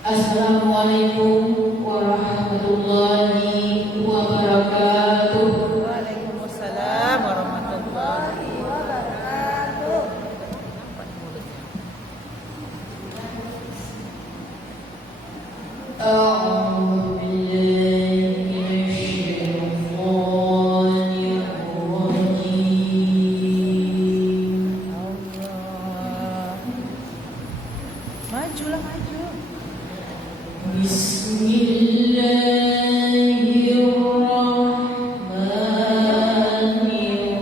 Assalamualaikum warahmatullahi wabarakatuh. Waalaikumsalam warahmatullahi wabarakatuh. A'udzu billahi minasyaitonir rajim. Allah. Majulah maju. Bismillahirrahmanirrahim.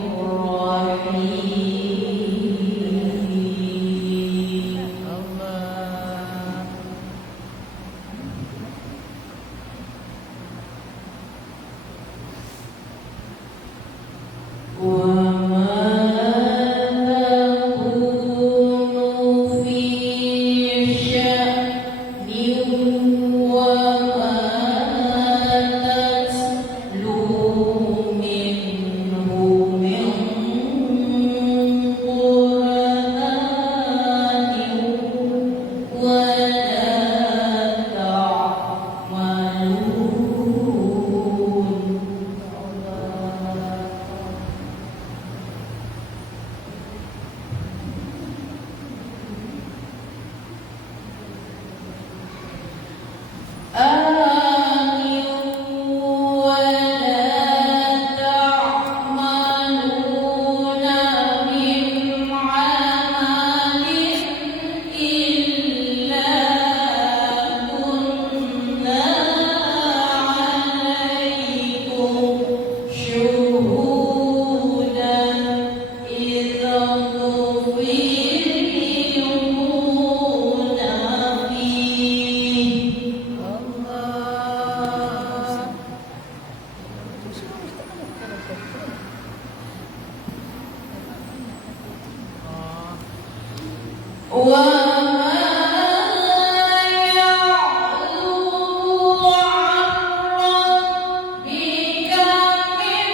Allah. Wa ma takunu fi sya'nin wa ma tatlu minhu min Qur'anin wa la ta'malun. Allah. Wa ma ya'lamu 'an rabbika min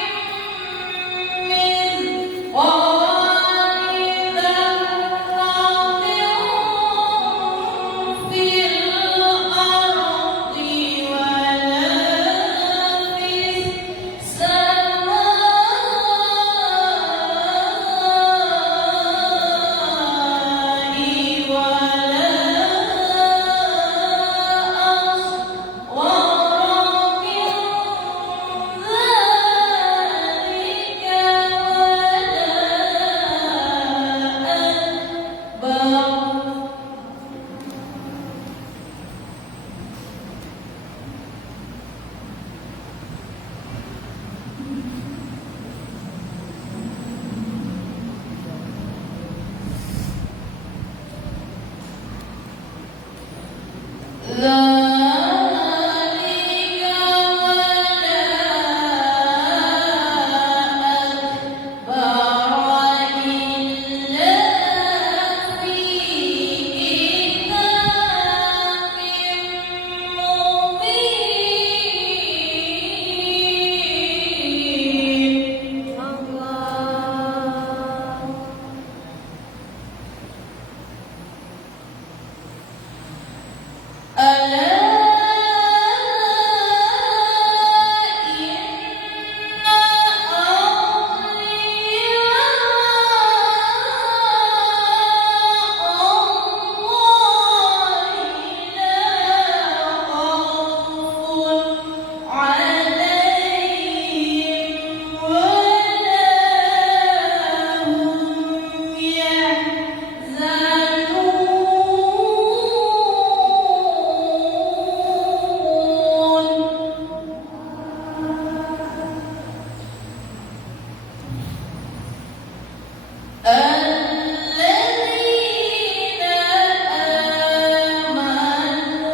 mithqali dzarratin fil ardi wa la fis samaa'i wa la asghara min dzalika wa la akbar. Dzalika wa la akbar illa fi kitabim mubin. Allah. Ala inna awliya Allahi la khawfun 'alayhim wa la hum yahzanun. Alladzina amanu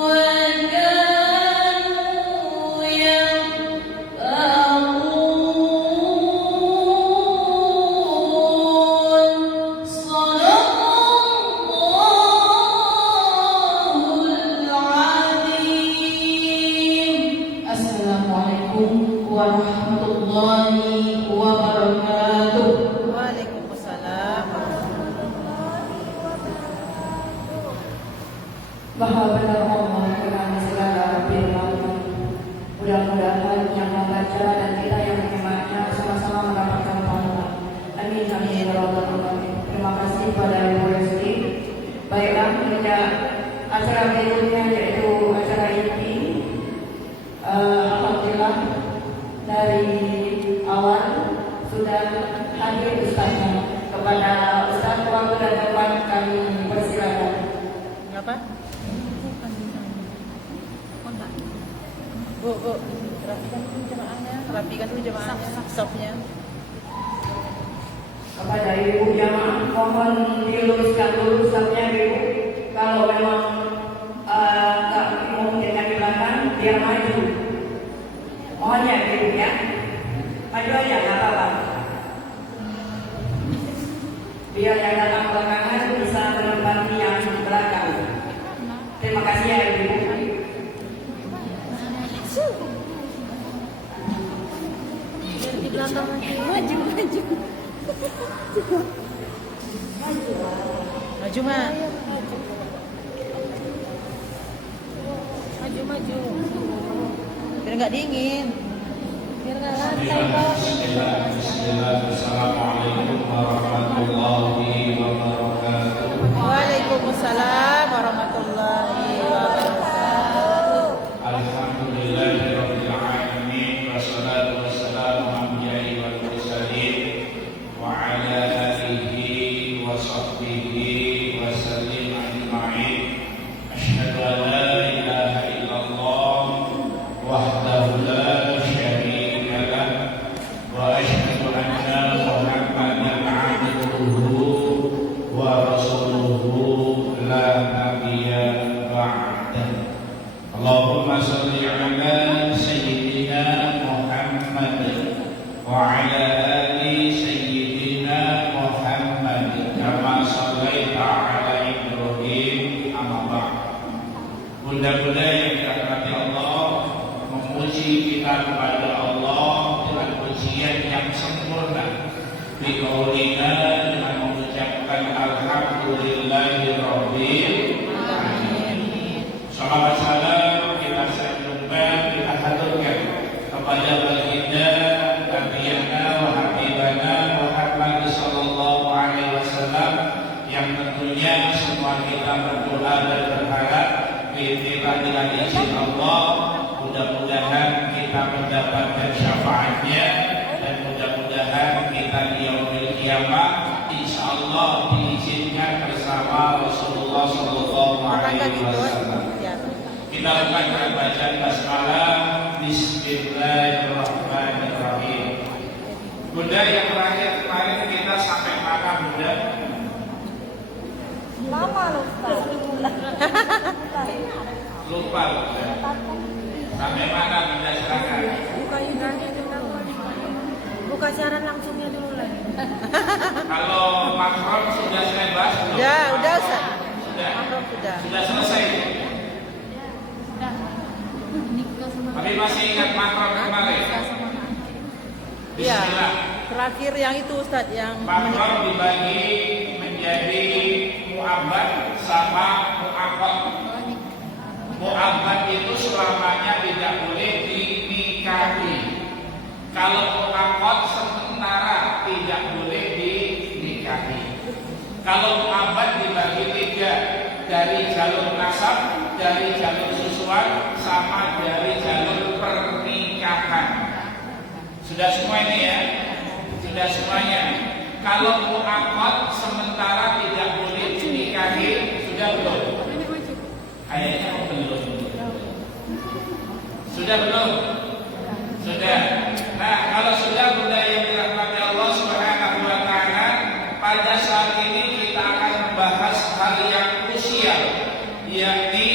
wa kanu yattaqun. Shadaqallahul azim. Assalamualaikum warahmatullahi wabarakatuh. Waalaikumsalam warahmatullahi wabarakatuh. Maha mudah-mudahan yang membaca dan kita yang menyimaknya sama-sama mendapatkan pahala. Amin amin ya rabbal alamin. Terima kasih kepada Ibu Resti. Baiklah, hingga acara berikutnya yaitu acara inti. Alhamdulillah dari awal sudah hadir Ustaznya. Kepada Ustaz waktu dan tempat kami persilakan. Apa? Bu, rapikan dulu jemaahnya, sopnya. Kepada ibu jamaah, mohon diluruskan dulu Ustaznya ibu. Kalau memang tak memungkinkan di belakang, biar maju. Mohon ya ibu ya, maju aja nggak apa-apa. Biar yang datang belakangan bisa menempati yang di belakang. Terima kasih ya ibu. Di belakang maju. Maju, Ma. Maju. Biar nggak dingin. Biar nggak lantai kok. Bismillah. Assalamualaikum warahmatullahi wabarakatuh. Waalaikumsalam warahmatullahi wabarakatuh. Alhamdulillahirabbil alamin wassalatu wassalamu anbiya'i wal mursalin wa ala alihi wa sahbihi wa sallim ajma'in. Asyhadu an la ilaha illallah wahdahu la syarika lah wa asyhadu anna Muhammadan abduhu wa rasuluhu la nabiyya ba'dah. Allahumma salli ala sayyidina Muhammad wa ala ali sayyidina Muhammad kama shallaita ala Ibrahim amma ba'd. Bunda-bunda yang dirahmati Allah, memuji kita kepada Allah dengan pujian yang sempurna. Biqaulina, dengan mengucapkan alhamdulillahirabbil alamin. Salawat salam kita sanjungkan, kita haturkan kepada baginda Nabiyyana wa Habibana Muhammad sallallahu alaihi wasallam, yang tentunya semua kita berdoa dan berharap dengan izin Allah mudah-mudahan kita mendapatkan syafaatnya, dan mudah-mudahan kita di yaumil qiyamah insyaallah diizinkan bersama Rasulullah sallallahu alaihi wasallam. Kita lakukan bacaan basmalah. Bismillahirrahmanirrahim. Bunda, yang terakhir kemarin kita sampai mana Bunda? Lama loh, Ustaz. Lupa Bunda. Sampai mana Bunda, silakan. Buka yudanya dulu. Buka siaran langsungnya dulu lagi. Kalau makron sudah saya bahas belum? Udah Ustaz. Sudah. Makrom sudah. Sudah selesai. Tapi masih ingat makron kemarin? Iya. Bismillah. Terakhir yang itu Ustaz yang Makron dibagi menjadi mu'abbad sama mu'aqqad. Mu'abbad itu selamanya tidak boleh dinikahi. Kalau mu'aqqad sementara tidak boleh dinikahi. Kalau mu'abbad dibagi tiga, dari jalur nasab, dari jalur susuan, sama dari jalur pernikahan. Sudah semua ini ya? Sudah semuanya. Kalau mu'aqqad sementara tidak boleh dinikahi, sudah belum? Kayaknya belum. Sudah belum? Sudah. Nah, kalau sudah, Bunda yang dirahmati Allah Subhanahu wa taala, pada saat ini kita akan membahas hal yang krusial, yakni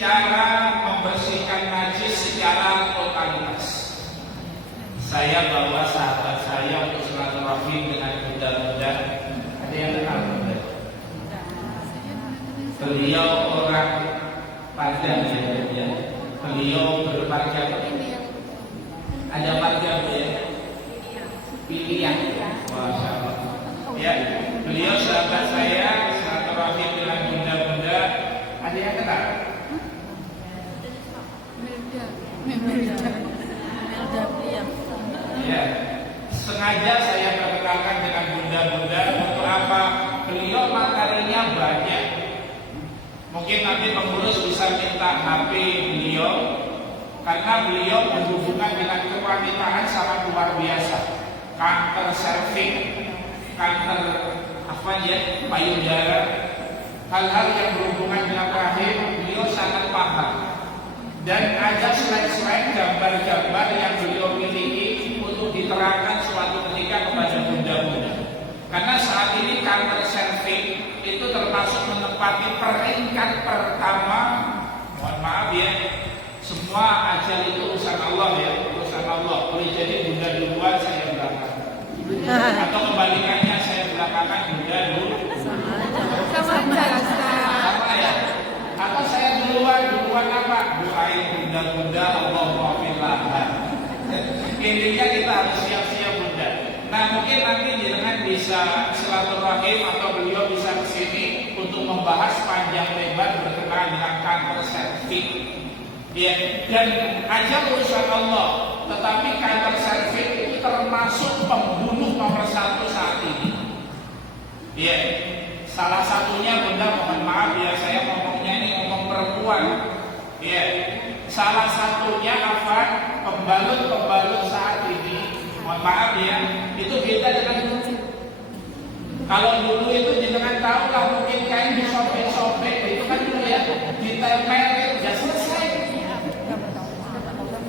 cara membersihkan najis secara totalitas. Saya bawa sahabat saya untuk silaturahim dengan bunda-bunda. Ada yang kenal Bunda? Beliau orang Padang ya. Beliau bermarga. Ada marga Bu ya? Pilihan. Masya Allah. Ya, beliau sahabat saya, silaturahim dengan bunda-bunda. Ada yang kenal? sengaja saya perkenalkan dengan bunda-bunda untuk apa? Beliau materinya banyak. Mungkin nanti pengurus bisa minta HP beliau, karena beliau berhubungan dengan kewanitaan sangat luar biasa. Kanker serviks, kanker payudara, hal-hal yang berhubungan dengan rahim, beliau sangat paham. Dan ada slide-slide gambar-gambar yang beliau miliki untuk diterangkan suatu ketika kepada bunda-bunda. Karena saat ini kanker serviks itu termasuk menempati peringkat pertama. Mohon maaf ya, semua ajal itu urusan Allah ya, urusan Allah. Boleh jadi bunda duluan, saya belakangan. Atau kebalikannya, saya belakangan, bunda dulu. Sama aja, Sama ya. Atau saya duluan apa? Doain bunda-bunda, Allah maafillah. Intinya kita harus siap-siap bunda. Nah mungkin nanti jenengan bisa silaturahim atau beliau bisa kesini untuk membahas panjang lebar berkenaan dengan kanker serviks. Ya, dan ajal urusan Allah, tetapi kanker serviks itu termasuk pembunuh nomor 1 saat ini. Ya, salah satunya bunda mohon maaf ya, saya ngomongnya ini ngomong perempuan. Ya, salah satunya apa? Pembalut saat ini. Mohon maaf ya, itu beda dengan dulu. Kalau dulu itu jenengan tahu lah, mungkin kain disobek-sobek itu kan dulu ya, ditempel ya selesai.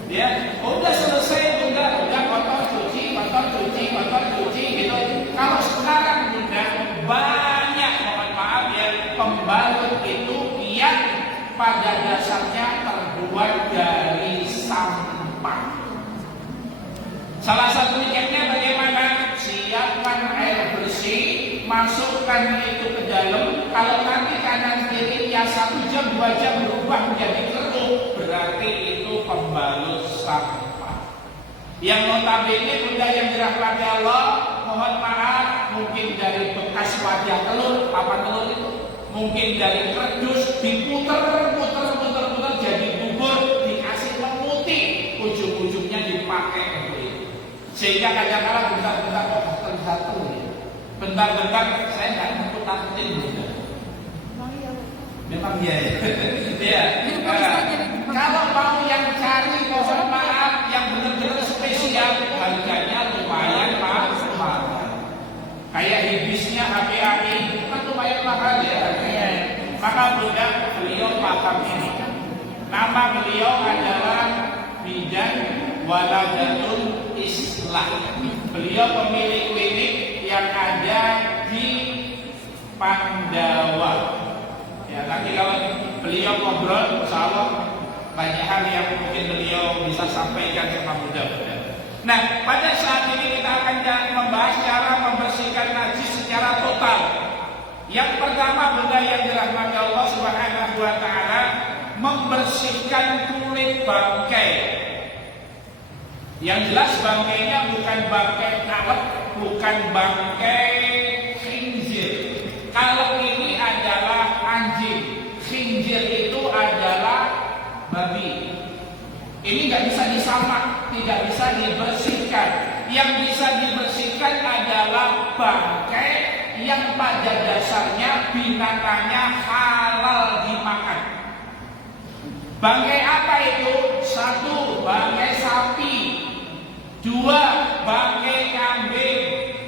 Ya, udah selesai bunda, udah kotor cuci gitu. Kalau sekarang bunda banyak, mohon maaf ya, pembalut itu yang pada dasarnya terbuat dari sampah. Salah satu triknya bagaimana? Siapkan air bersih, masukkan itu ke dalam. Kalau nanti kanan kiri ya 1 jam 2 jam berubah menjadi keruh, berarti itu pembalut sampah. Yang notabene bunda yang dirahmati Allah, mohon maaf, mungkin dari bekas wajah telur, papan telur itu, mungkin dari kerdus diputer jadi bubur, dikasih memutih, ujung-ujungnya dipakai untuk itu. Sehingga kadang-kadang bentar-bentar kok satu ya. Bentar-bentar saya nggak takut-takutin bunda. Memang iya ya. Ya. Kalau mau yang cari mohon maaf yang benar-benar spesial, harganya lumayan mahal. Kayak hibisnya HPAI itu kan lumayan mahal ya harganya. Maka bunda beliau paham ini. Nama beliau adalah Bidan Waladatul Islah. Beliau pemilik klinik yang ada di Pandawa. Ya, nanti kalau beliau ngobrol, insya Allah banyak hal yang mungkin beliau bisa sampaikan sama bunda-bunda. Nah, pada saat ini kita akan membahas cara membersihkan najis secara total. Yang pertama bunda yang dirahmati Allah Subhanahu wa taala, membersihkan kulit bangkai. Yang jelas bangkainya bukan bangkai kawat, bukan bangkai khinzir. Kalau ini adalah anjing, khinzir itu adalah babi. Ini nggak bisa disamak, tidak bisa dibersihkan. Yang bisa dibersihkan adalah bangkai yang pada dasarnya binatangnya halal dimakan. Bangkai apa itu? 1, bangkai sapi. 2, bangkai kambing.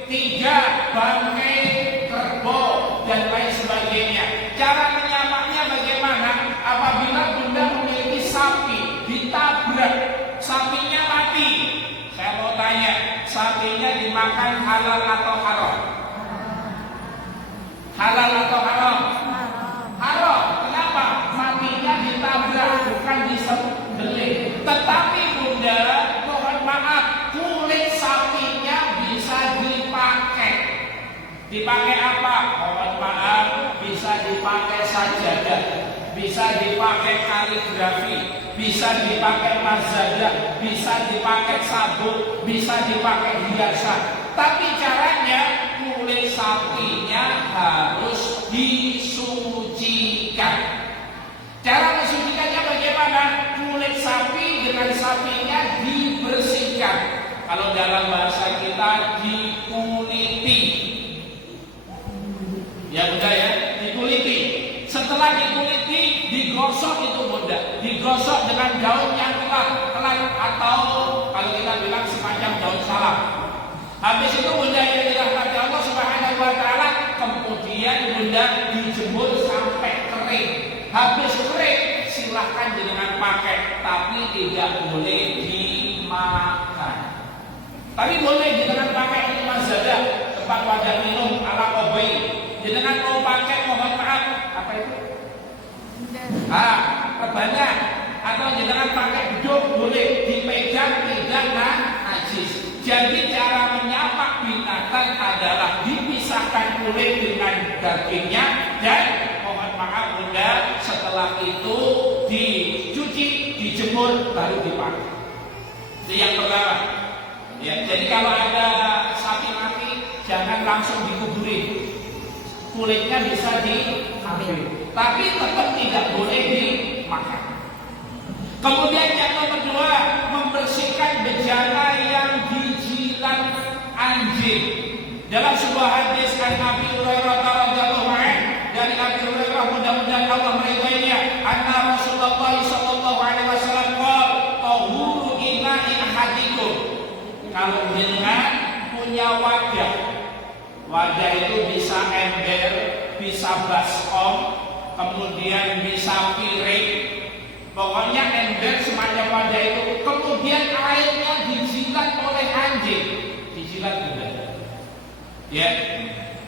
3, bangkai kerbau dan lain sebagainya. Cara menyamaknya bagaimana? Apabila bunda memiliki sapi, ditabrak, sapinya mati. Saya mau tanya, sapinya dimakan halal atau haram? Halal atau haram? Haram. Kenapa? Matinya ditabrak, bukan disembelih. Tetapi bunda, mohon maaf, kulit sapinya bisa dipakai. Dipakai apa? Mohon maaf, bisa dipakai sajadah, bisa dipakai kaligrafi, bisa dipakai mazadah, bisa dipakai sabuk, bisa dipakai hiasan. Tapi caranya kulit sapinya harus disucikan. Cara mensucikannya bagaimana? Kulit sapi dengan sapinya dibersihkan. Kalau dalam bahasa kita dikuliti. Ya bunda ya, dikuliti. Setelah dikuliti, digosok itu bunda, digosok dengan daun yang kelat atau kalau kita bilang semacam daun salam. Habis itu bunda yang dirahmati Allah Subhanahu wa taala, kemudian bunda dijemur sampai kering. Habis kering, silahkan dengan pakai, tapi tidak boleh dimakan. Tapi boleh dengan pakai untuk mazadah, tempat wadah minum ala koboi. Dengan mau pakai, mohon maaf, apa itu? Rebahan. Atau dengan pakai beduk boleh, dipegang tidak najis. Jadi cara menyapa binatang adalah dipisahkan kulit dengan dagingnya dan mohon maaf bunda, setelah itu dicuci, dijemur, baru dipakai. Itu yang pertama. Ya, jadi kalau ada sapi mati jangan langsung dikuburin. Kulitnya bisa diambil, tapi tetap tidak boleh dimakan. Kemudian yang nomor dua, membersihkan bejana yang dijilat anjing. Dalam sebuah hadis dari Abi Hurairah radhiyallahu anhu, dari Abi Hurairah mudah-mudahan Allah meridainya, anna Rasulullah sallallahu alaihi wasallam qala, tahuru ina'i ahadikum. Kalau jenengan punya wadah itu bisa ember, bisa baskom, kemudian bisa piring. Pokoknya ember semacam wadah itu, kemudian airnya dijilat oleh anjing, dijilat juga. Ya,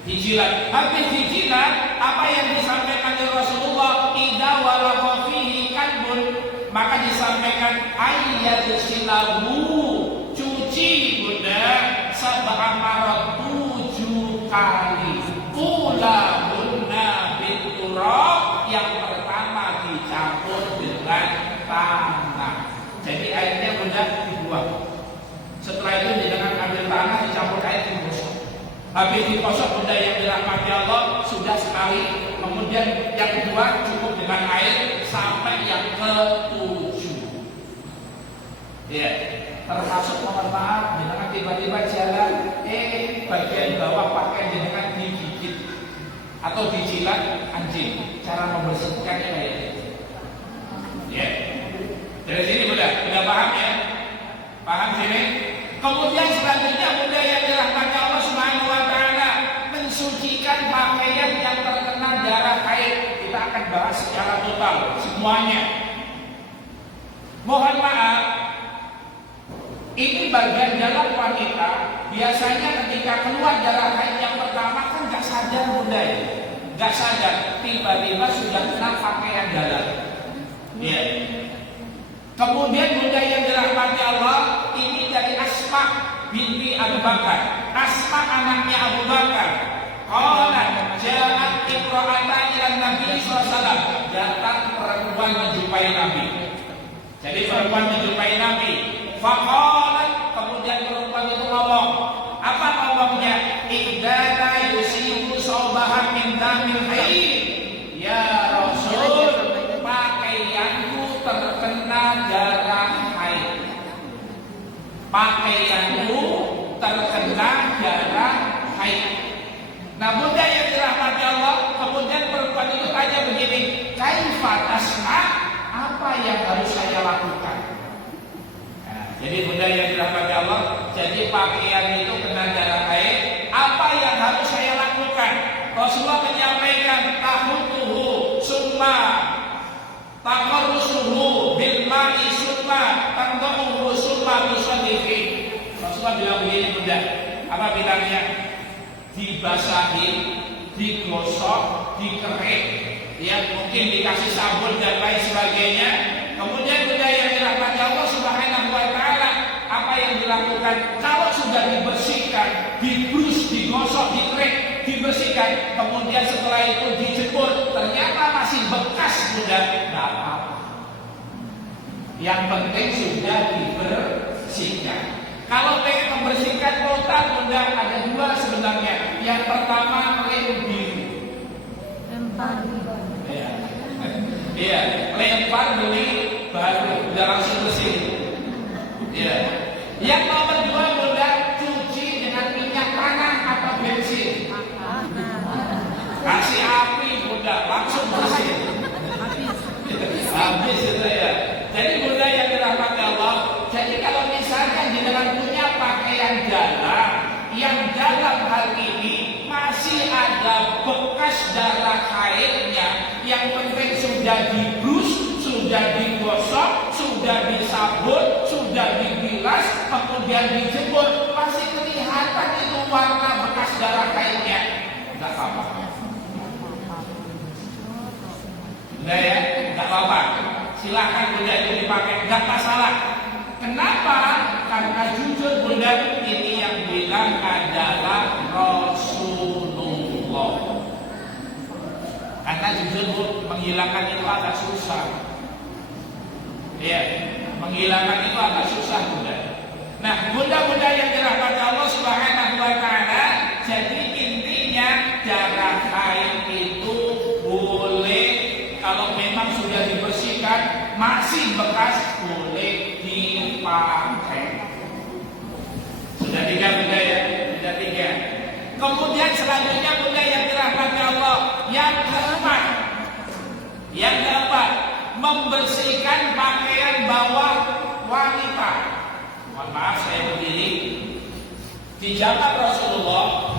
dijilat. Habis dijilat, apa yang disampaikan oleh Rasulullah, idza walagha fihi kalbun, maka disampaikan ayat silahu, cuci bunda sab'a marat 7 kali. Ulahunna biturab, yang pertama dicampur dengan tanah. Jadi airnya bunda dibuang. Setelah itu dengan ambil tanah dicampur air digosok. Habis digosok bunda yang dirahmati Allah sudah sekali. Kemudian yang kedua cukup dengan air sampai yang ke-7. Ya, termasuk mohon maaf dengan tiba-tiba jalan bagian bawah pakaian dengan digigit atau dijilat anjing. Cara membersihkannya kayak gitu. Ya. Dari sini udah paham ya? Paham sini? Kemudian selanjutnya bunda yang dirahmati Allah Subhanahu wa taala, mensucikan pakaian yang terkena darah haid. Kita akan bahas secara total semuanya. Mohon maaf, ini bagian dalam wanita. Biasanya ketika keluar darah haid yang pertama kan gak sadar bunda ya, gak sadar, tiba-tiba sudah kena pakaian dalam. Ya. Kemudian bunda yang dirahmati Allah, ini dari Asma binti Abu Bakar. Asma anaknya Abu Bakar. Qalat ja'at imra'atan ila Nabi sallallahu alaihi wasallam. Datang perempuan menjumpai Nabi. Jadi perempuan menjumpai Nabi. Faqalat, kemudian perempuan itu ngomong. Apa ngomongnya? Idza yusibu sawbahan min damil haid. Ya Rasul, pakaianku terkena darah haid. Pakaianku terkena darah haid. Nah bunda yang dirahmati Allah, kemudian perempuan itu tanya begini, kaifat asma, apa yang harus saya lakukan? Nah, jadi bunda yang dirahmati Allah, jadi pakaian itu kena darah haid, apa yang harus saya lakukan? Rasulullah menyampaikan, tahutuhu summa taqarrusuhu bil ma'i summa tandamuhu summa tusallifi. Rasulullah bilang begini bunda, apa bilangnya? Dibasahin, digosok, dikerik, ya mungkin dikasih sabun dan lain sebagainya. Kemudian bunda yang dirahmati Allah Subhanahu wa taala, apa yang dilakukan? Kalau sudah dibersihkan, dibrus, digosok, dikerik, dibersihkan, kemudian setelah itu dijemur, ternyata masih bekas bunda, tidak apa-apa. Yang penting sudah dibersihkan. Kalau pengen membersihkan total bunda, ada dua sebenarnya. Yang pertama lem biru. Lempar. Iya, lempar beli baru, udah langsung bersih. Iya. Yang nomor dua bunda, cuci dengan minyak tanah atau bensin. ada bekas darah haidnya, yang penting sudah dibrus, sudah digosok, sudah disabun, sudah dibilas, kemudian dijemur, masih kelihatan itu warna bekas darah haidnya, nggak apa-apa. Udah ya, nggak apa-apa. Silakan bunda itu dipakai, nggak masalah. Kenapa? Karena jujur bunda, ini yang bilang adalah Rasulullah. Karena jujur bu, menghilangkan itu agak susah. Ya, menghilangkan itu agak susah bunda. Nah, bunda-bunda yang dirahmati Allah Subhanahu wa Ta'ala, jadi intinya darah haid itu boleh kalau memang sudah dibersihkan, masih bekas boleh dipakai. Sudah 3 bunda ya, sudah 3. Kemudian selanjutnya bunda yang dirahmati Allah, yang keempat, membersihkan pakaian bawah wanita. Mohon maaf saya berdiri. Di zaman Rasulullah,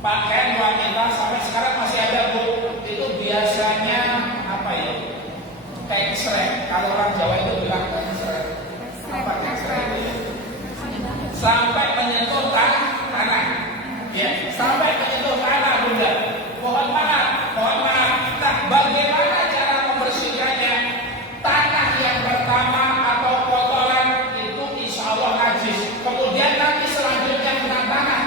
pakaian wanita sampai sekarang masih ada bu. Itu biasanya apa ya? Kayak kesrek. Kalau orang Jawa itu bilang kayak kesrek. Apa kesrek itu ya? Sampai menyentuh tanah. Ya, sampai menyentuh tanah bunda. Mohon maaf. Nah, bagaimana cara membersihkannya? Tanah yang pertama atau kotoran itu insya Allah najis. Kemudian nanti selanjutnya kena tanah,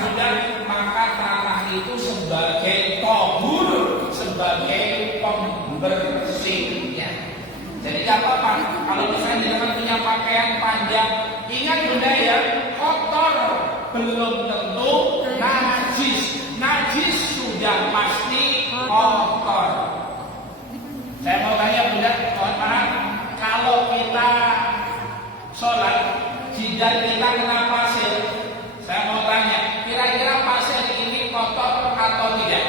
bunda. Maka tanah itu sebagai tohur, sebagai pembersihnya. Jadi tidak apa-apa kalau misalnya jangan punya pakaian panjang. Ingat bunda ya, kotor belum tentu najis. Najis sudah pasti kotor. Saya mau tanya bunda, mohon maaf, kalau kita sholat, jidat kita kena pasir, saya mau tanya, kira-kira pasir ini kotor atau tidak?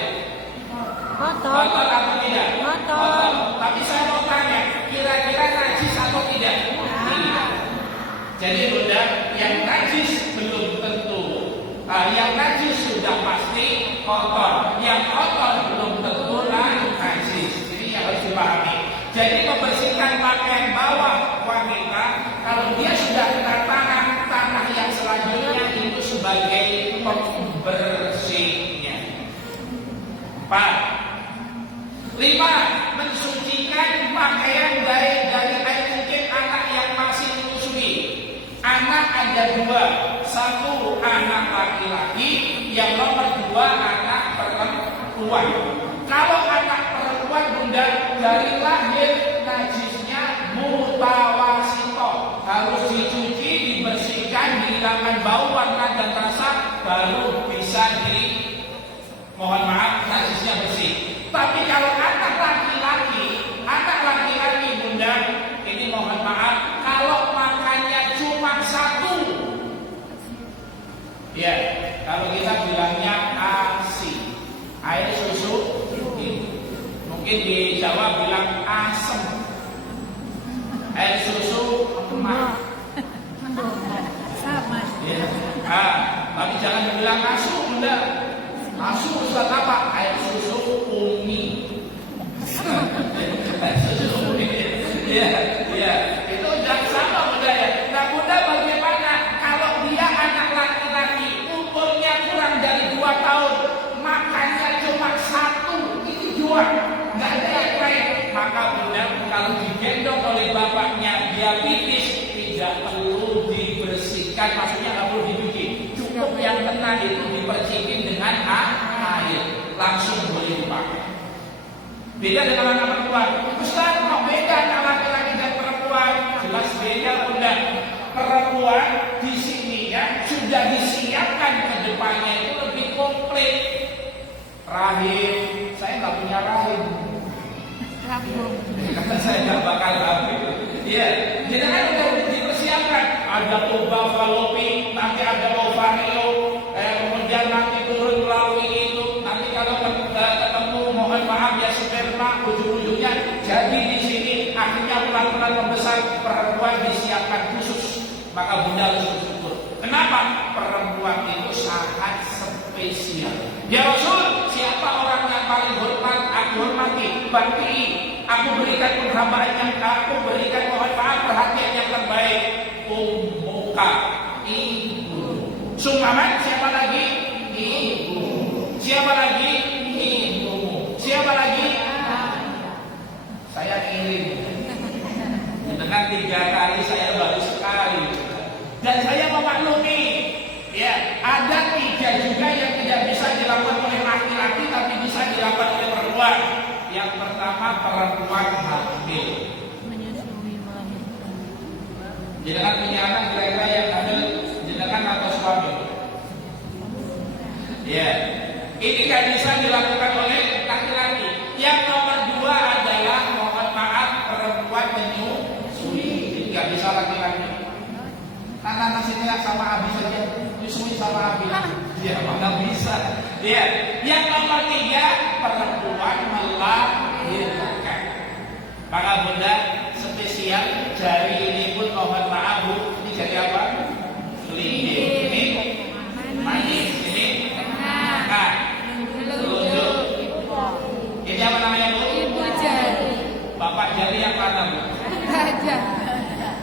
Kotor. Kotor atau tidak? Kotor. Tapi saya mau tanya, kira-kira najis atau tidak? Tidak. Jadi bunda, yang najis belum tentu. Yang najis sudah pasti kotor. Yang kotor belum tentu najis. Ini yang harus dipahami. Jadi membersihkan pakaian bawah wanita, kalau dia sudah kena tanah yang selanjutnya itu sebagai pembersihnya. 4. 5. Mensucikan pakaian dari air mungkin anak yang masih menyusui. Anak ada 2, 1 anak laki-laki, yang nomor 2 anak perempuan. Kalau anak perempuan bunda dari lahir najisnya mutawasito, harus dicuci, dibersihkan, dihilangkan bau, warna dan rasa, baru bisa mohon maaf najisnya bersih. Tapi kalau anak laki-laki bunda, ini mohon maaf, kalau makannya cuma 1, ya kalau kita bilangnya ASI, air susu, mungkin di Jawa bilang asem, air susu emak. Sama. Ya. Tapi jangan bilang asu bunda. Asu Ustaz apa? Air susu umi. Susu umi. Ya. Itu jangan sama bunda ya. Nah bunda bagaimana kalau dia anak laki-laki, umurnya kurang dari 2 tahun, makannya cuma 1, ini jual, nggak ada yang lain. Maka bunda kalau digendong oleh bapaknya diabetes, tidak perlu dibersihkan, maksudnya nggak perlu dicuci. Cukup yang kena itu dipercikin dengan air, langsung boleh dipakai. Beda dengan anak perempuan. Ustaz, kok beda anak laki-laki dan perempuan? Jelas beda bunda. Perempuan di sini ya sudah disiapkan ke depannya itu lebih komplit. Rahim, saya nggak punya rahim. Karena saya nggak bakal hamil. Iya, jadi kan udah dipersiapkan. Ada tuba falopi, nanti ada ovario, kemudian nanti turun melalui itu. Nanti kalau ketemu, mohon maaf ya sperma, ujung-ujungnya jadi di sini. Akhirnya pelan-pelan membesar. Perempuan disiapkan khusus, maka bunda harus bersyukur. Kenapa? Perempuan itu sangat spesial. Ya Rasul bakti, aku berikan penghambaan yang aku berikan mohon maaf perhatian yang terbaik. Ummuka, ibu. Sumaman siapa lagi? Ibu. Siapa lagi? Ibu. Siapa lagi? Saya iring. Dengan 3 kali saya baru sekali. Dan saya memaklumi, ya, ada 3 juga yang tidak bisa dilakukan oleh laki-laki tapi bisa dilakukan oleh perempuan. Yang pertama, perempuan hamil. Menyusui melahirkan. Jenengan punya anak kira-kira yang hamil jenengan atau suami? Ya, ini kan bisa dilakukan oleh laki-laki. Yang nomor 2 adalah mohon maaf perempuan menyusui. Jadi nggak bisa laki-laki. Karena nasinya sama Abi saja, nyusui sama Abi. Ya, mana bisa. Ya, yang nomor 3 perempuan melahirkan. Maka Bunda spesial jari ini pun mohon maaf Bu, ini jari apa? Kelingking. Ini manis. Ini tengah. Telunjuk. Ini apa namanya Bu? Ibu jari. Bapak jari yang mana Bu? Gajah.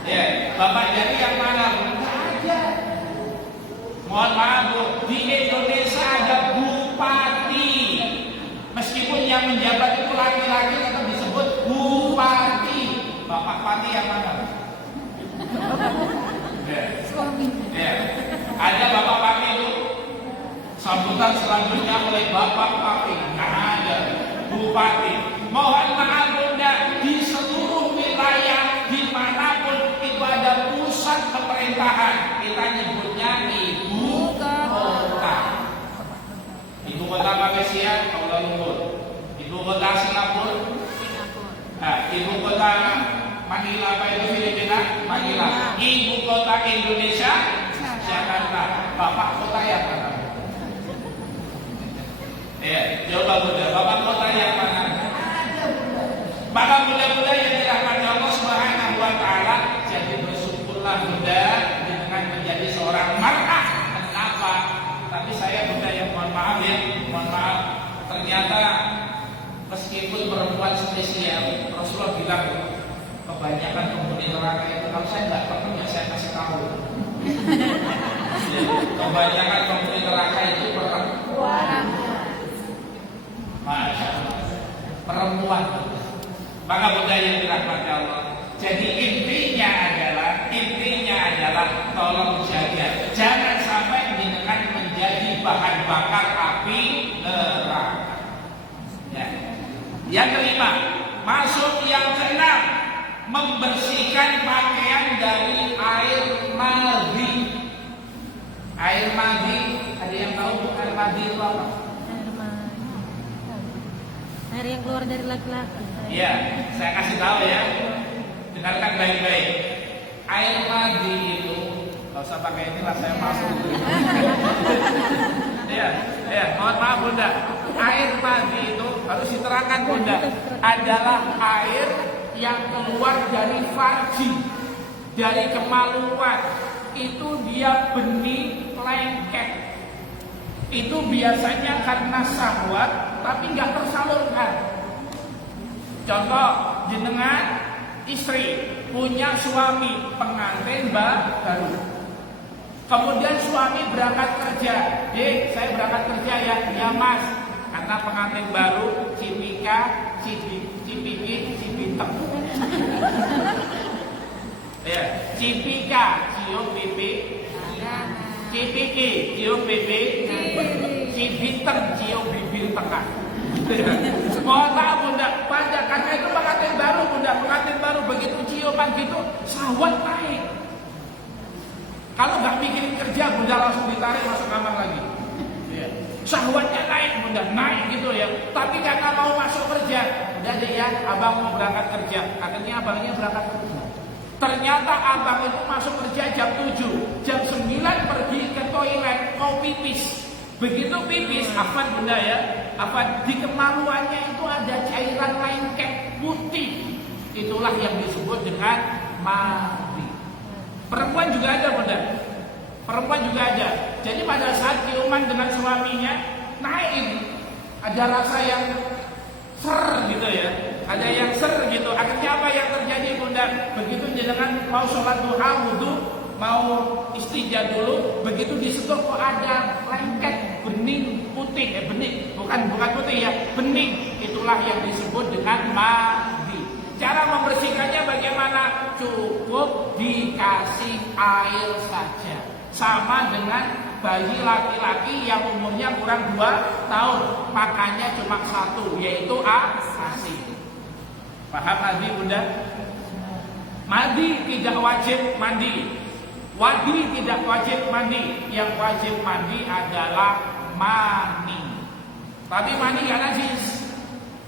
Ya, bapak jari yang mana Bu? Ada. Mohon maaf Bu, di Indonesia ada bupati. Meskipun yang menjabat itu laki-laki tetap disebut bupati. Bapak Pati yang mana? Ya. Suami. Ya. Ada Bapak Pati itu. Sambutan selanjutnya oleh Bapak Pati. Nah, ada bupati. Mohon maaf Bunda, di seluruh wilayah dimanapun itu ada pusat pemerintahan. Kita nyebutnya ibu kota. Ibu kota Malaysia, Kuala Lumpur. Ibu kota Singapura. Nah, ibu kota Manila apa itu Filipina? Manila. Ibu kota Indonesia, Jakarta. Bapak kota yang mana? Ya, coba Bunda, Bapak kota yang mana? Maka Bunda-Bunda yang dirahmati Allah Subhanahu wa taala, jadi bersyukurlah Bunda dengan menjadi seorang mar'ah. Kenapa? Tapi saya Bunda yang mohon maaf ya, mohon maaf. Ternyata meskipun perempuan spesial, Rasulullah bilang kebanyakan penghuni neraka itu kalau saya nggak pernah ya saya kasih tahu. Kebanyakan penghuni neraka itu perempuan. Masya Allah, perempuan. Maka Bunda yang dirahmati Allah. Jadi intinya adalah tolong jaga, jangan sampai dengan menjadi bahan bakar api neraka. Ya. Yang kelima, masuk yang keenam, membersihkan pakaian dari air madhi. Air madhi, ada yang tahu air madhi itu apa? Air mani. Air yang keluar dari laki-laki. Iya, saya kasih tahu ya. Dengarkan baik-baik. Air madhi itu, nggak usah pakai inilah saya masuk. Ya, mohon maaf Bunda. Air madhi itu harus diterangkan Bunda, adalah air yang keluar dari farji, dari kemaluan. Itu dia benih lengket. Itu biasanya karena syahwat tapi nggak tersalurkan. Contoh, jenengan istri punya suami pengantin baru. Kemudian suami berangkat kerja. Saya berangkat kerja ya Mas. Karena pengantin baru, Cipika, Cipiki, Cipitek. Ya, Cipika, cium pipi. Cipiki, cium pipi. Cipitek, cium bibir tengah. Mohon maaf Bunda, pada karena itu pengantin baru Bunda, pengantin baru begitu ciuman gitu, syahwat naik. Kalau nggak mikirin kerja Bunda langsung ditarik masuk kamar lagi. Syahwatnya naik Bunda, naik gitu ya. Tapi karena mau masuk kerja, udah deh ya, abang mau berangkat kerja. Akhirnya abangnya berangkat kerja. Ternyata abang itu masuk kerja jam 7, jam 9 pergi ke toilet mau pipis. Begitu pipis, afan Bunda ya, afan di kemaluannya itu ada cairan lengket putih. Itulah yang disebut dengan madhi. Perempuan juga ada Bunda. Perempuan juga ada. Jadi pada saat ciuman dengan suaminya naik, ada rasa yang ser gitu ya. Ada yang ser gitu. Akhirnya apa yang terjadi Bunda? Begitu jenengan mau sholat duha wudu, mau istijah dulu, begitu disentuh kok ada lengket bening putih, bening, bukan putih ya, bening. Itulah yang disebut dengan mandi. Cara membersihkannya bagaimana? Cukup dikasih air saja. Sama dengan bayi laki-laki yang umurnya kurang 2 tahun, makannya cuma 1, yaitu ASI. Paham mandi Bunda? Mandi tidak wajib mandi. Wadi tidak wajib mandi. Yang wajib mandi adalah mani. Tapi mani nggak najis.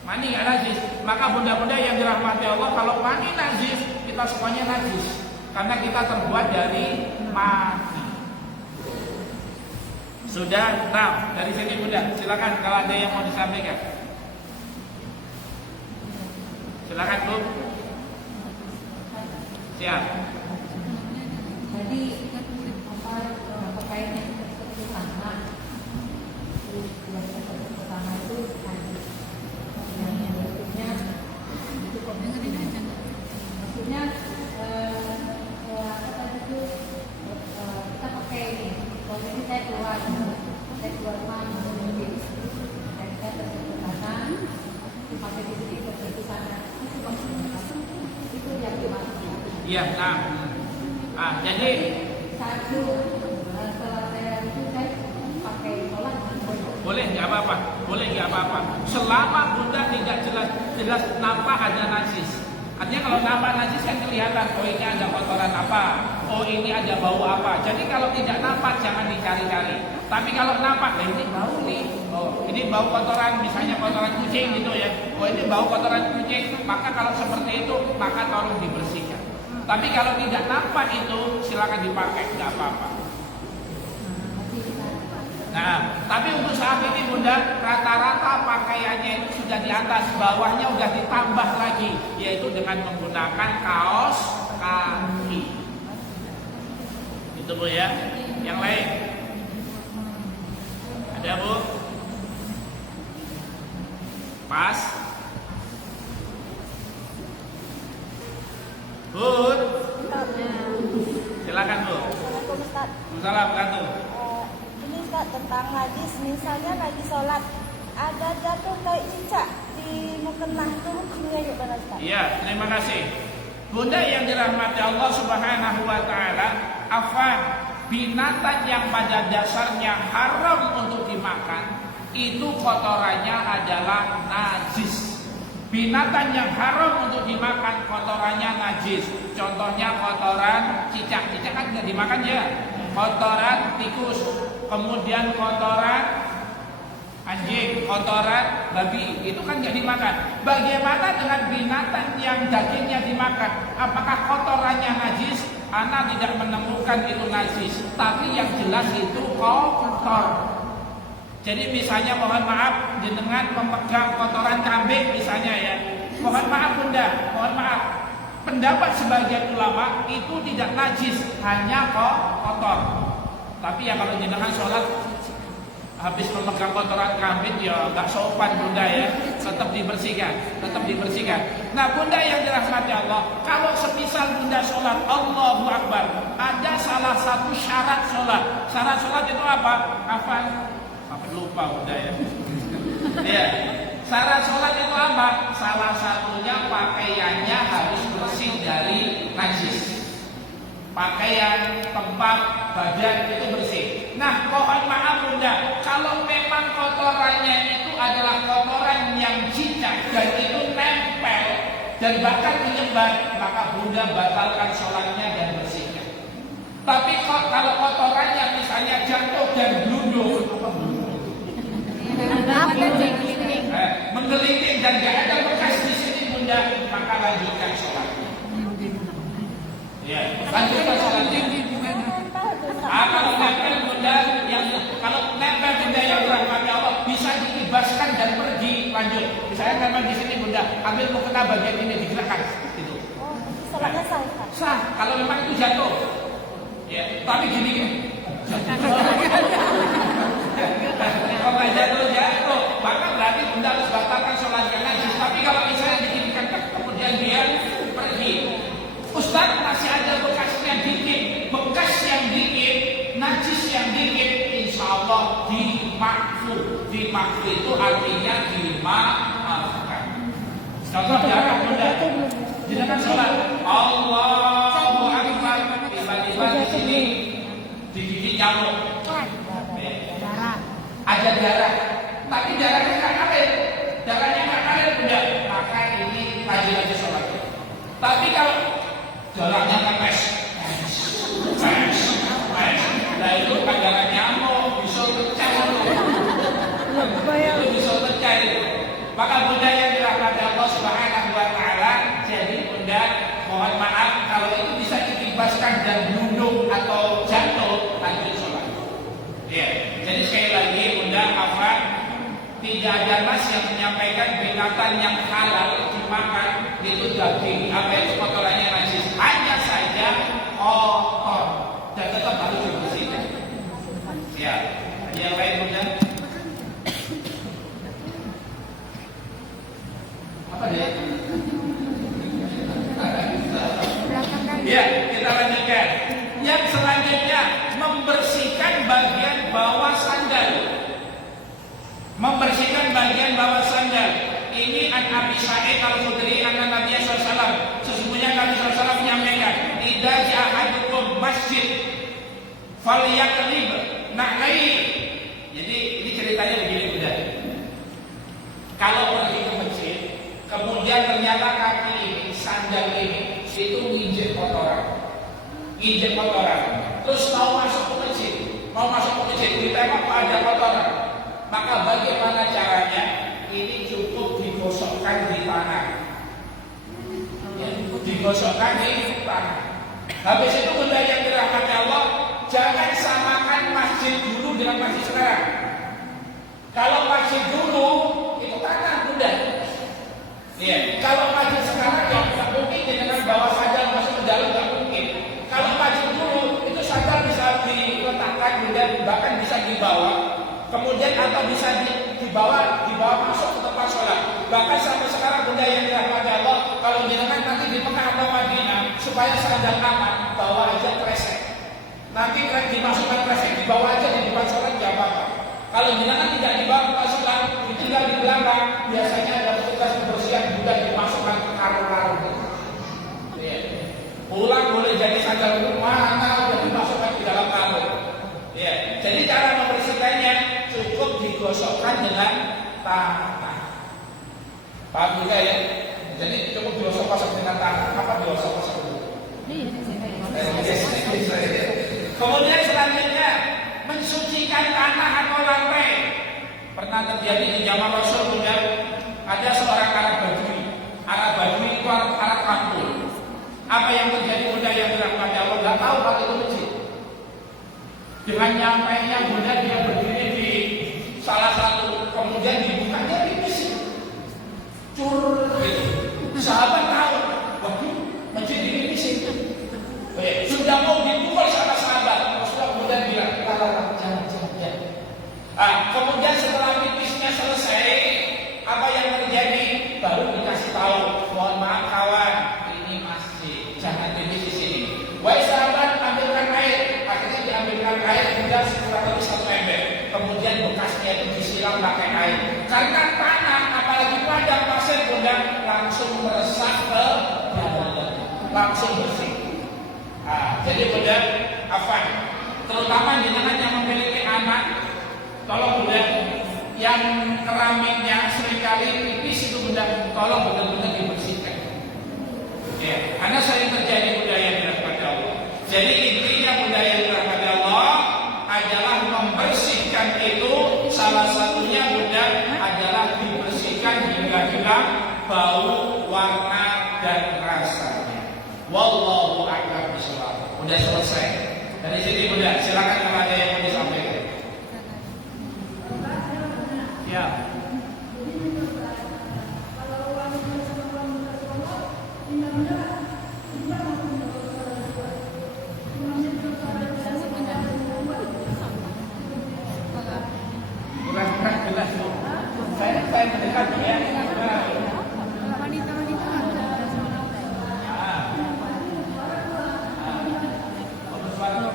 Mani nggak najis. Maka bunda-bunda yang dirahmati Allah, kalau mani najis, kita semuanya najis. Karena kita terbuat dari mani. Sudah, nah dari sini Bunda, silakan kalau ada yang mau disampaikan. Silakan Bu. Siap. Jadi pakaian yang pertama itu yang berikutnya itu maksudnya apa tadi itu kita pakai ini. Kalau ini saya keluar rumah mobil, saya terjatuh kanan, pakai di sini terjatuh sana. Itu yang dimaksud. Iya, jadi Satu, setelah saya itu saya pakai sholat boleh nggak apa-apa, selama Bunda tidak jelas nampak ada najis. Artinya kalau nampak najis kan kelihatan, oh ini ada kotoran apa, oh ini ada bau apa. Jadi kalau tidak nampak jangan dicari-cari. Tapi kalau nampak, nah ini bau nih, oh ini bau kotoran, misalnya kotoran kucing gitu ya, oh ini bau kotoran kucing, maka kalau seperti itu maka tolong dibersihkan. Tapi kalau tidak nampak itu silakan dipakai, nggak apa-apa. Nah, tapi untuk saat ini Bunda, rata-rata pakaiannya itu sudah di atas, bawahnya sudah ditambah lagi, yaitu dengan menggunakan kaos kaki. Itu Bu ya. Yang lain? Ada Bu? Pas? Bun, silakan Bu. Assalamualaikum Ustaz. Assalamualaikum. Ini Ustaz tentang najis, misalnya lagi sholat ada jatuh kayak cicak di mukena itu hukumnya gimana Ustaz? Iya, terima kasih. Bunda yang dirahmati Allah Subhanahu wa taala, afwan, binatang yang pada dasarnya haram untuk dimakan itu kotorannya adalah najis. Binatang yang haram untuk dimakan kotorannya najis. Contohnya kotoran cicak. Cicak kan tidak dimakan ya. Kotoran tikus, kemudian kotoran anjing, kotoran babi, itu kan tidak dimakan. Bagaimana dengan binatang yang dagingnya dimakan? Apakah kotorannya najis? Ana tidak menemukan itu najis, tapi yang jelas itu kotor. Jadi misalnya mohon maaf jenengan memegang kotoran kambing misalnya ya. Mohon maaf Bunda, mohon maaf. Pendapat sebagian ulama itu tidak najis, hanya kotor. Tapi ya kalau jenengan sholat habis memegang kotoran kambing ya nggak sopan Bunda ya. Tetap dibersihkan, tetap dibersihkan. Nah Bunda yang dirahmati Allah, kalau semisal Bunda sholat Allahu Akbar, ada salah satu syarat sholat. Syarat sholat itu apa? Apa? Lupa Bunda ya. Ya. Syarat sholat itu apa? Salah satunya pakaiannya harus bersih dari najis. Pakaian, tempat, badan itu bersih. Nah, mohon maaf Bunda, kalau memang kotorannya itu adalah kotoran yang cicak dan itu nempel dan bahkan menyebar, maka Bunda batalkan sholatnya dan bersihkan. Tapi kalau kotorannya misalnya jatuh dan blundung, menggeliting dan gak ada bekas di sini Bunda, maka lanjutkan sholatnya. Ya, lanjutkan sholatnya. Kalau nempel Bunda, kalau nempel Bunda yang dirahmati Allah bisa dibebaskan dan pergi lanjut. Misalnya nempel di sini Bunda, ambil mukena bagian ini digerakkan. Gitu. Oh, sholatnya sah Ustaz? Sah, kalau memang itu jatuh. Ya, tapi gini. Kalau jatuh, maka berarti Bunda harus batalkan sholat karena Dimakfu itu artinya dimaafkan. Contoh darah bunda, jangan sholat Allahu Akbar, tiba-tiba di sini digigit nyamuk, ada darah, tapi darahnya nggak ngalir, bunda, maka ini rajin aja sholatnya. Tapi kalau darahnya kempes, nah itu bukan darah nyamuk, bisa pecah itu bisa pecah itu. Maka bunda yang dirahmati Allah Subhanahu wa Ta'ala, jadi bunda mohon maaf kalau itu bisa dibebaskan dan duduk atau jatuh lanjut sholat. Ya, jadi sekali lagi bunda afwan, tidak ada nas yang menyampaikan binatang yang halal dimakan itu daging apa itu kotorannya najis, hanya saja kotor dan tetap harus dibersihkan. Ya, yang lain bunda. Apa dia? Ya, kita lanjutkan. Yang selanjutnya membersihkan bagian bawah sandal. Membersihkan bagian bawah sandal. Ini an Abi Sa'id Al-Khudri anna Nabi sallallahu alaihi wasallam. Sesungguhnya Nabi sallallahu alaihi wasallam menyampaikan, "Idza ja'ahadukum masjid falyaqlib na'lai." Jadi ini ceritanya begini bunda. Kalau pergi ke masjid, kemudian ternyata kaki ini, sandal ini, itu nginjek kotoran, terus mau masuk ke masjid, ditengok ada kotoran, maka bagaimana caranya? Ini cukup digosokkan di tanah, digosokkan di tanah. Habis itu benda yang dirahmati Allah, jangan samakan masjid dulu dengan masjid sekarang. Kalau masjid dulu itu tanah bunda. Ya, kalau masjid sekarang ya nggak mungkin dengan bawa sandal masuk ke dalam, nggak mungkin. Kalau masjid dulu itu sandal bisa diletakkan dan bahkan bisa dibawa, kemudian atau bisa dibawa masuk ke tempat sholat. Bahkan sampai sekarang bunda yang dirahmati Allah, kalau jenengan nanti di Mekah atau Madinah supaya sandal aman, bawa aja kresek. Nanti dimasukkan kresek, dibawa aja di depan sholat nggak apa-apa. Kalau jenengan tidak dibawa ke sholat, ditinggal di belakang, biasanya ada petugas kebersihan juga dimasukkan ke karung-karung. Ya. Pulang boleh jadi sandal mana udah dimasukkan di dalam karung. Ya. Jadi cara membersihkannya cukup digosokkan dengan tanah. Paham juga ya? Jadi cukup digosok-gosok dengan tanah. Apa digosok-gosok dulu? Kemudian selanjutnya mensucikan tanah atau lantai. Pernah terjadi di zaman Rasul bunda, ada seorang Arab Badui itu Arab kampung. Apa yang terjadi bunda yang dirahmati Allah, nggak tahu kalau itu masjid. Dengan nyampainya bunda dia berdiri di salah satu, kemudian dibukanya tipis, cur gitu. Sahabat tahu, waduh masjid ini tipis. Sudah mau dipukul sama sahabat, Rasulullah kemudian bilang, jangan. Kemudian setelah pipisnya selesai, apa yang terjadi? Baru dikasih tahu, mohon maaf kawan, ini masjid, jangan pipis di sini. Wahai sahabat, ambilkan air. Akhirnya diambilkan air, kemudian kurang lebih 1 ember. Kemudian bekasnya itu disiram pakai air. Karena tanah, apalagi padang pasir bunda, langsung meresap ke dalam, langsung bersih. Jadi bunda, afwan, terutama jenengan yang memiliki anak, tolong bunda, yang keramiknya seringkali tipis itu bunda, tolong benar-benar dibersihkan. Ya, karena sering terjadi bunda yang dirahmati Allah. Jadi intinya bunda yang dirahmati Allah adalah membersihkan itu, salah satunya bunda adalah dibersihkan hingga hilang bau, warna dan rasanya. Wallahu a'lam bishawab. Udah selesai. Dari sini bunda, silakan kalau ada yang mau disampaikan. Ya. Kurang jelas. Saya mendekat ya.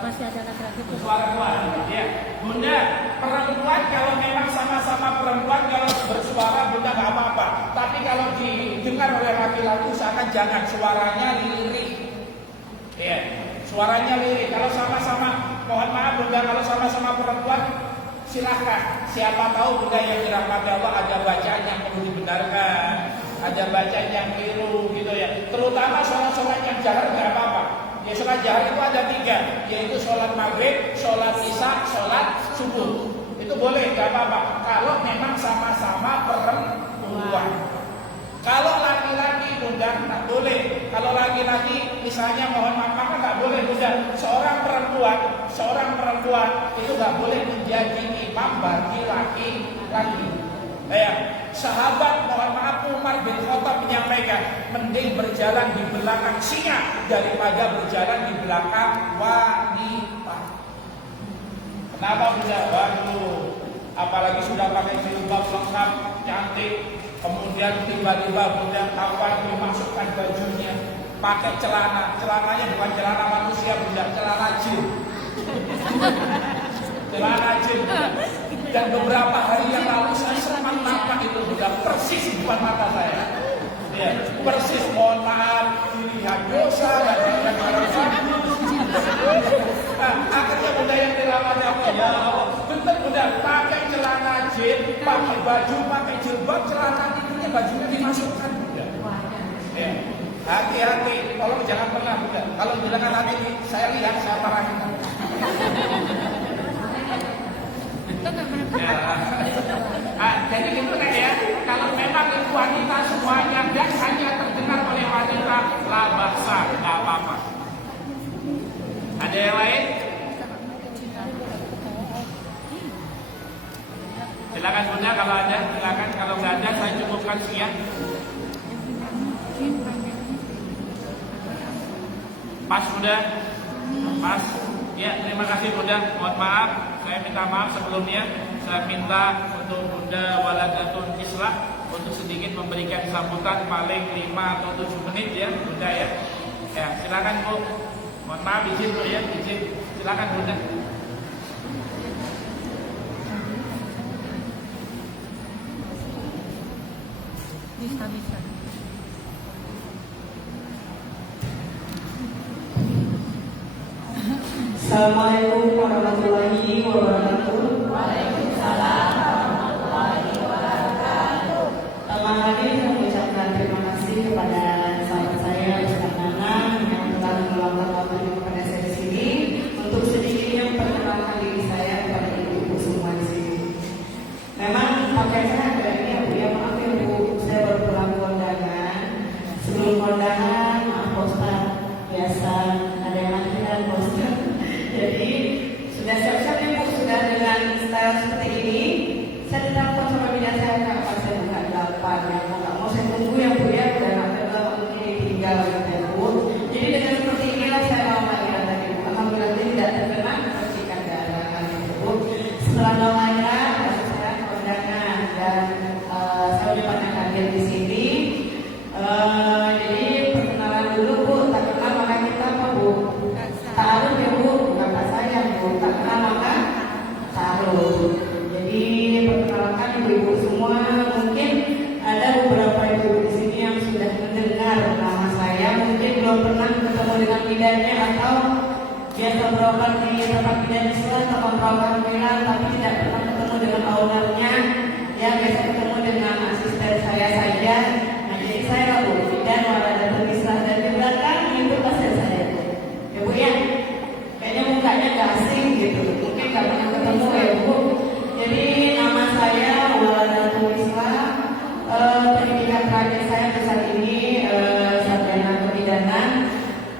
Masih ada laki-laki. Suara keluar, ya. Bunda, perempuan kalau memang sama-sama perempuan kalau bersuara Bunda nggak apa-apa. Tapi kalau didengar oleh laki-laki usahakan jangan suaranya lirik. Ya, suaranya lirik. Kalau sama-sama, mohon maaf Bunda, kalau sama-sama perempuan silahkan. Siapa tahu Bunda yang dirahmati Allah ada bacaan yang perlu dibenarkan, ada bacaan yang keliru gitu ya. Terutama sholat-sholat yang jahar nggak apa-apa. Ya sholat jahar itu ada 3, yaitu sholat maghrib, sholat isya, sholat subuh. Itu boleh, nggak apa-apa. Kalau memang sama-sama perempuan. Kalau laki-laki Bunda nggak boleh. Kalau laki-laki misalnya mohon maaf maka nggak boleh Bunda. Seorang perempuan itu nggak boleh menjadi imam bagi laki-laki. Ya, sahabat mohon maaf Umar bin Khattab menyampaikan, mending berjalan di belakang singa daripada berjalan di belakang wanita. Kenapa Bunda? Waduh, apalagi sudah pakai jilbab lengkap, cantik. Kemudian tiba-tiba Bunda apa dimasukkan bajunya, pakai celananya bukan celana manusia Bunda, celana jin. Celana jin Bunda. Dan beberapa hari yang lalu saya sempat nampak itu Bunda, persis di depan mata saya. Ya, persis, mohon maaf, dilihat dosa dan dilihat orang bagus. Nah, akhirnya Bunda yang dirahmati Allah, ya Allah, betul Bunda, pakai celana jin, pakai baju, pakai jilbab, celana itunya bajunya dimasukkan Bunda. Ya, hati-hati, tolong jangan pernah Bunda. Kalau bilang hati saya lihat, saya marahin. Ya. Jadi gitu Nek ya, kalau memang itu wanita semuanya dan hanya terdengar oleh wanita, la bahsa, nggak apa-apa. Ada yang lain? Silakan Bunda kalau ada, silakan. Kalau nggak ada saya cukupkan sekian. Pas Bunda, pas. Ya, terima kasih Bunda. Mohon maaf, saya minta maaf sebelumnya. Saya minta untuk Bunda Waladatun Islah untuk sedikit memberikan sambutan paling 5 atau 7 menit ya Bunda ya. Ya, silakan Bu. Mohon maaf izin Bu ya, izin. Silakan Bunda. Bisa. Assalamualaikum warahmatullahi wabarakatuh. Waalaikumsalam warahmatullahi wabarakatuh. Pertama kali saya mengucapkan terima kasih kepada sahabat saya Ustaz Nanang yang telah meluangkan waktunya kepada saya di sini untuk sedikitnya memperkenalkan diri saya kepada ibu-ibu semua di sini. Memang pakaian saya agak ini Bu ya, maaf ya Bu, saya baru pulang kondangan. Sebelum kondangan, maaf Pak Ustaz, biasa ada yang latihan Pak Ustaz. Jadi sudah siap-siap ya Bu, sudah dengan style seperti ini. Saya ditelepon sama bidang saya, kapan saya buka 8 ya Bu, nggak mau saya tunggu ya Bu ya, udah nggak ada mungkin ditinggal gitu ya Bu. Jadi dengan seperti inilah saya mau melahirkan tadi Bu. Alhamdulillah tidak terkena percikan darah gitu Bu. Setelah melahirkan saya kondangan dan saya udah banyak hadir di sini. Jadi perkenalan dulu Bu, tak kenal maka kita apa Bu? Taruh ya Bu, bukan Pak saya Bu, tak kenal maka taruh. Jadi perkenalkan ibu-ibu semua, mungkin ada beberapa ibu di sini yang sudah mendengar nama saya, mungkin belum pernah ketemu dengan bidannya atau biasa berobat di tempat bidan Islam, tempat perawatan Milan, tapi tidak pernah ketemu dengan ownernya. Ya biasa ketemu dengan asisten saya saja. Nah jadi saya Bu, bidan Waladatun Islah, dan di belakang itu pasien saya ya Bu ya. Kayaknya mukanya gak asing gitu, mungkin gak pernah ketemu ya Bu. Jadi nama saya Waladatun Islah, pendidikan terakhir saya saat ini sarjana kebidanan,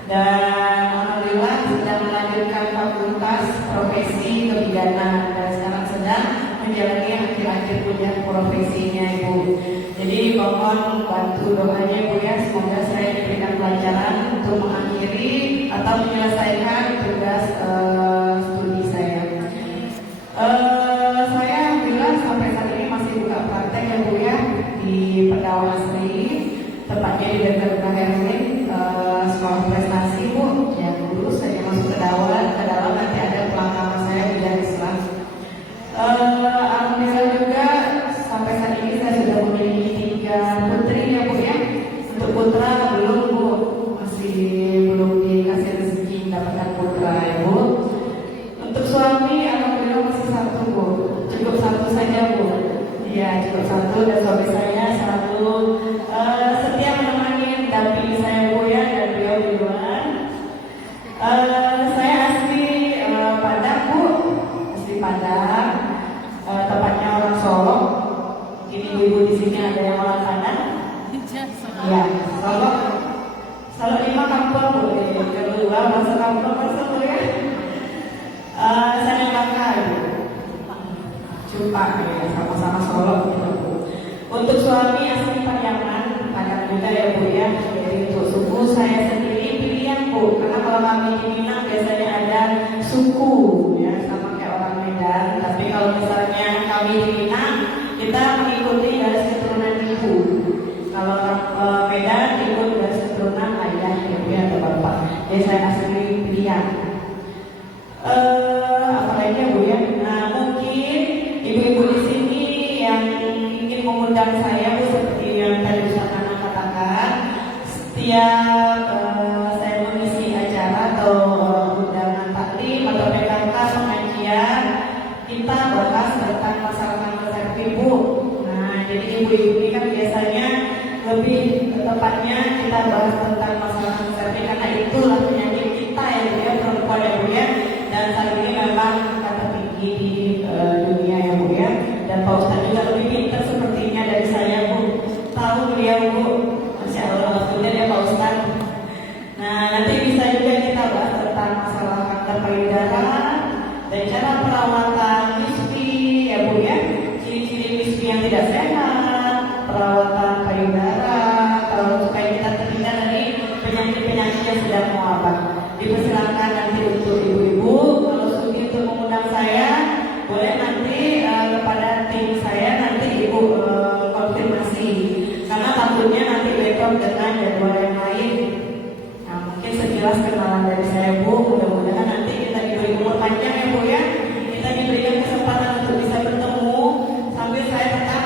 dan alhamdulillah sedang melanjutkan fakultas profesi kebidanan dan sekarang sedang menjalani akhir-akhir kuliah profesinya Ibu. Jadi mohon bantu doanya Bu ya, semoga saya diberikan pelajaran untuk mengakhiri atau menyelesaikan tugas studi saya. Saya alhamdulillah sampai saat ini masih buka praktek ya Bu ya di Pendawa Asri, tepatnya di Dr. Hermin, sekolah prestasi Bu. Yang dulu saya masuk ke dalam nanti ada pelanggaran saya bidang Islam. suami alhamdulillah masih satu Bu, cukup satu saja Bu. Iya cukup satu, dan suami saya selalu setia menemani dampingi saya Bu ya, dan beliau di luar. Saya asli Padang Bu, asli Padang, tepatnya orang Solo. Ini ibu di sini ada yang orang Padang. Iya, Solo 5 kampung Bu, kedua masuk kampung masuk ya. Saya Bangka Bu, Cumpa ya, sama-sama Solo gitu Bu. Untuk suami asli Pariaman, Padang juga ya Bu ya. Jadi untuk suku saya sendiri pilihan Bu, karena kalau kami di Minang biasanya ada suku ya, sama kayak orang Medan. Tapi kalau misalnya kami di Minang, kita mengikuti garis keturunan ibu. Kalau orang Medan ikut garis keturunan ayah, ibu atau bapak. Jadi saya asli pilihan. Apalagi ya Bu ya. Nah mungkin ibu-ibu di sini yang ingin mengundang saya Bu, seperti yang tadi Ustaz Nana katakan, setiap saya mengisi acara atau undangan taklim atau PKK pengajian, kita bahas tentang masalah kanker cervix Bu. Nah jadi ibu-ibu ini kan biasanya lebih tepatnya kita bahas tentang masalah kanker cervix, karena itulah penyakit kita ya Bu ya, perempuan ya Bu ya. Dan saat ini memang kata tinggi di dunia ya Bu ya. Dan Pak Ustadz juga lebih pintar sepertinya dari saya Bu. Tahu beliau Bu, Masya Allah, alhamdulillah ya Pak Ustadz. Nah nanti bisa juga kita bahas tentang masalah kanker payudara dan cara perawatan misfi ya Bu ya. Ciri-ciri misfi yang tidak sehat, perawatan payudara, kalau supaya kita terhindar dari penyakit-penyakit yang sedang mewabah. Dipersilakan nanti untuk ibu-ibu, kalau sudi untuk mengundang saya, boleh nanti kepada tim saya nanti ibu konfirmasi, karena takutnya nanti bentrok dengan jadwal yang lain. Nah mungkin sekilas kenalan dari saya Bu, mudah-mudahan nanti kita diberi umur panjang ya Bu ya, kita diberikan kesempatan untuk bisa bertemu sambil saya tetap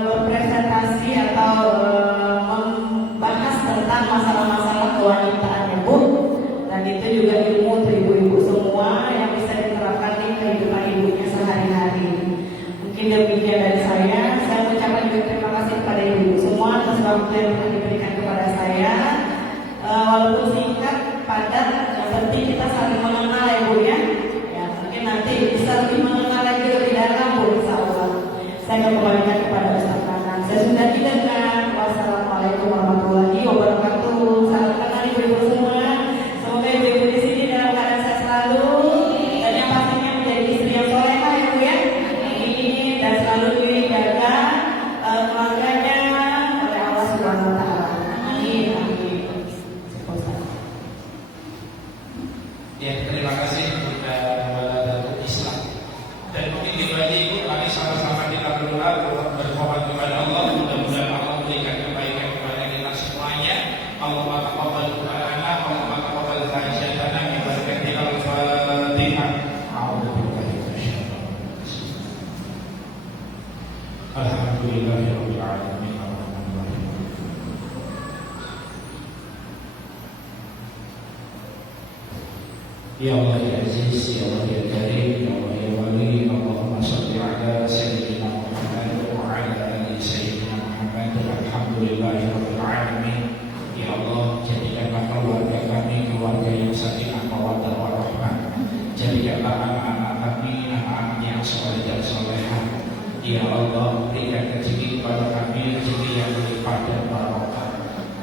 berpresentasi atau membahas tentang masalah-masalah kewanitaan ya Bu. Dan itu juga ilmu untuk ibu-ibu semua yang bisa diterapkan di kehidupan ibunya sehari-hari. Mungkin demikian dari saya. Saya mengucapkan juga terima kasih kepada ibu-ibu semua atas waktu yang telah diberikan kepada saya. Walaupun singkat, padat, yang penting kita saling mengenal ya Bu ya. Ya mungkin nanti bisa lebih mengenal lagi lebih dalam Bu, insya Allah. Saya kembalikan kepada Ustaz Nana. Saya sudah dengan wassalamualaikum warahmatullahi wabarakatuh. Salam kenal ibu-ibu semua. Semoga ibu-ibu di sini dalam keadaan sehat selalu, dan yang pastinya menjadi istri yang solehah ya Bu ya. Ini dan selalu dijaga keluarganya oleh Allah Subhanahu Wa Taala. Amin. Amin. Ya, terima kasih kepada Datuk Islam. Dan mungkin kita ikut mari sama-sama kita berdoa bertobat kepada Allah, mudah-mudahan Allah memberikan kebaikan kepada kita semuanya. Allahumma taqabbal du'ana, Allahumma taqabbal hajatana, bi barakatil Fatihah. A'udzubillahi minasyaitonir rajim. Alhamdulillahirabbil alamin. Ya Allah ya Aziz, ya Allah ya Karim, ya Allah ya Wali, Allahumma salli ala Sayyidina Muhammad wa ala ali Sayyidina Muhammad. Alhamdulillahirabbil alamin. Ya Allah, jadikanlah keluarga kami keluarga yang sakinah mawaddah warahmah. Jadikanlah anak-anak kami anak-anak yang soleh dan solehah. Ya Allah, berikan rezeki kepada kami, rezeki yang berlipat dan barokah.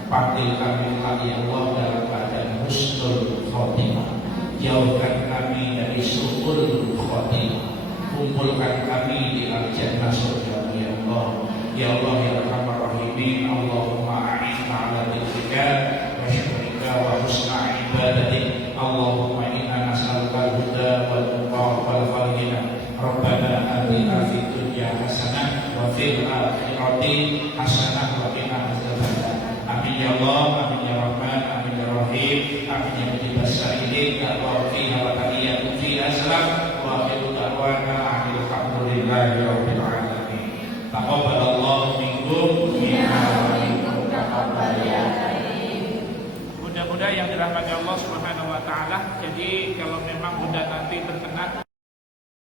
Panggil kami ya Allah dalam keadaan husnul khotimah. Jauhkan kami dari su'ul khotimah. Kumpulkan kami di al-jannah surga ya Allah. Ya Allah ya Arhamar Rahimin. Allahumma a'inna ala dzikrika wa syukrika wa husna ibadatik. Allahumma inna nas'aluka al-huda wal tuqa wal ghina. Rabbana atina fid dunya hasanah wa fil akhirati hasanah wa qina adzabannar. Amin ya Allah, amin ya Rahman, amin ya Rahim, amin ya Mujibas Sa'ilin, ya Allah fiha wa tahiyyatu fiha salam wa akhiru da'wana alhamdulillahi rabbil alamin. Taqabbalallahu minkum wa minkum taqabbal ya karim. Mudah-mudahan yang dirahmati Allah Subhanahu wa taala lah. Jadi kalau memang udah nanti terkena